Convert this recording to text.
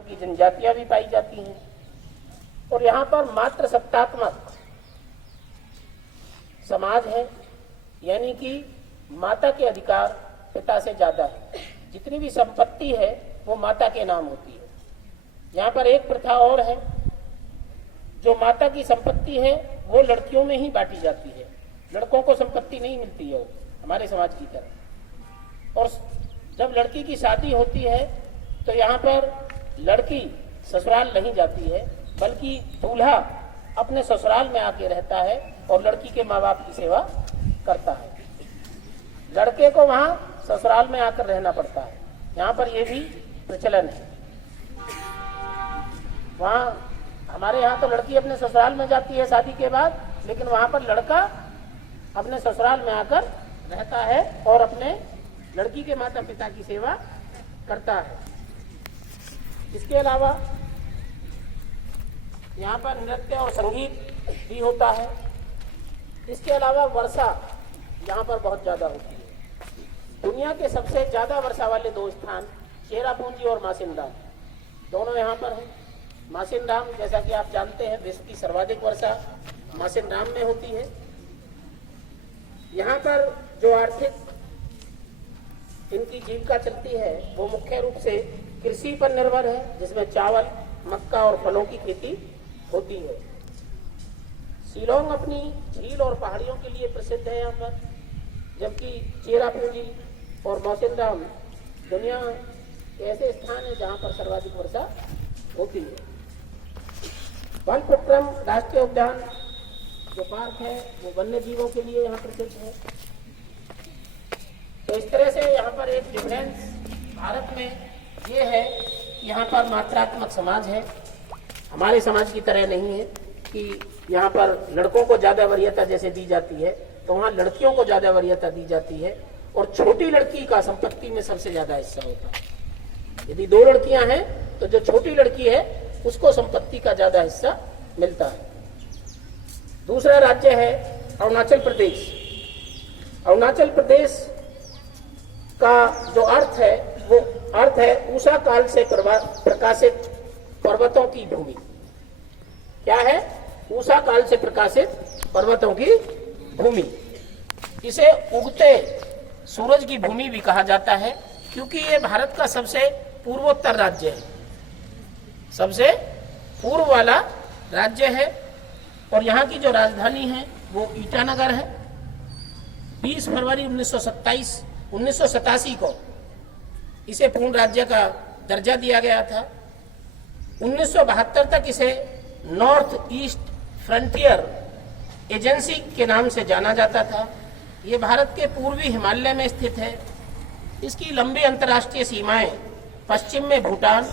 की जनजातियां भी पाई जाती हैं। और यहाँ पर मात्र सत्तात्मक समाज है, यानी कि माता के अधिकार पिता से ज्यादा है। जितनी भी संपत्ति है वो माता के नाम होती है। यहाँ पर एक प्रथा और है, जो माता की संपत्ति है वो लड़कियों में ही बांटी जाती है, लड़कों को संपत्ति नहीं मिलती है वो, हमारे समाज की तरह। और जब लड़की की शादी होती है तो यहाँ पर लड़की ससुराल नहीं जाती है, बल्कि दूल्हा अपने ससुराल में आके रहता है और लड़की के माँ बाप की सेवा करता है। लड़के को वहां ससुराल में आकर रहना पड़ता है। यहाँ पर यह भी प्रचलन है। वहां हमारे यहाँ तो लड़की अपने ससुराल में जाती है शादी के बाद, लेकिन वहां पर लड़का अपने ससुराल में आकर रहता है और अपने लड़की के माता पिता की सेवा करता है। इसके अलावा यहाँ पर नृत्य और संगीत भी होता है। इसके अलावा वर्षा यहाँ पर बहुत ज्यादा होती है। दुनिया के सबसे ज्यादा वर्षा वाले दो स्थान चेरापूंजी और मासिनराम, दोनों यहाँ पर हैं। मासिनराम, जैसा कि आप जानते हैं, विश्व की सर्वाधिक वर्षा मासिनराम में होती है। यहाँ पर जो आर्थिक इनकी जीविका चलती है वो मुख्य रूप से कृषि पर निर्भर है, जिसमें चावल, मक्का और फलों की खेती होती है। शिलोंग अपनी झील और पहाड़ियों के लिए प्रसिद्ध है यहाँ पर, जबकि चेरापूंजी और मौसिनराम दुनिया के ऐसे स्थान है जहाँ पर सर्वाधिक वर्षा होती है। बालपुत्रम राष्ट्रीय उद्यान जो पार्क है वो वन्य जीवों के लिए यहाँ प्रसिद्ध है। तो इस तरह से यहाँ पर एक डिफरेंस भारत में ये है कि यहाँ पर मात्रात्मक समाज है, हमारे समाज की तरह नहीं है कि यहाँ पर लड़कों को ज्यादा वरीयता जैसे दी जाती है, तो वहाँ लड़कियों को ज्यादा वरीयता दी जाती है और छोटी लड़की का संपत्ति में सबसे ज्यादा हिस्सा होता है। यदि दो लड़कियां हैं तो जो छोटी लड़की है उसको संपत्ति का ज्यादा हिस्सा मिलता है। दूसरा राज्य है अरुणाचल प्रदेश। अरुणाचल प्रदेश का जो अर्थ है वो अर्थ है उषा काल से प्रकाशित पर्वतों की भूमि। क्या है? उषा काल से प्रकाशित पर्वतों की भूमि। इसे उगते सूरज की भूमि भी कहा जाता है, क्योंकि ये भारत का सबसे पूर्वोत्तर राज्य है, सबसे पूर्व वाला राज्य है। और यहाँ की जो राजधानी है वो ईटानगर है। 20 फरवरी 1987 को इसे पूर्ण राज्य का दर्जा दिया गया था। 1972 तक इसे नॉर्थ ईस्ट फ्रंटियर एजेंसी के नाम से जाना जाता था। ये भारत के पूर्वी हिमालय में स्थित है। इसकी लंबी अंतर्राष्ट्रीय सीमाएं पश्चिम में भूटान,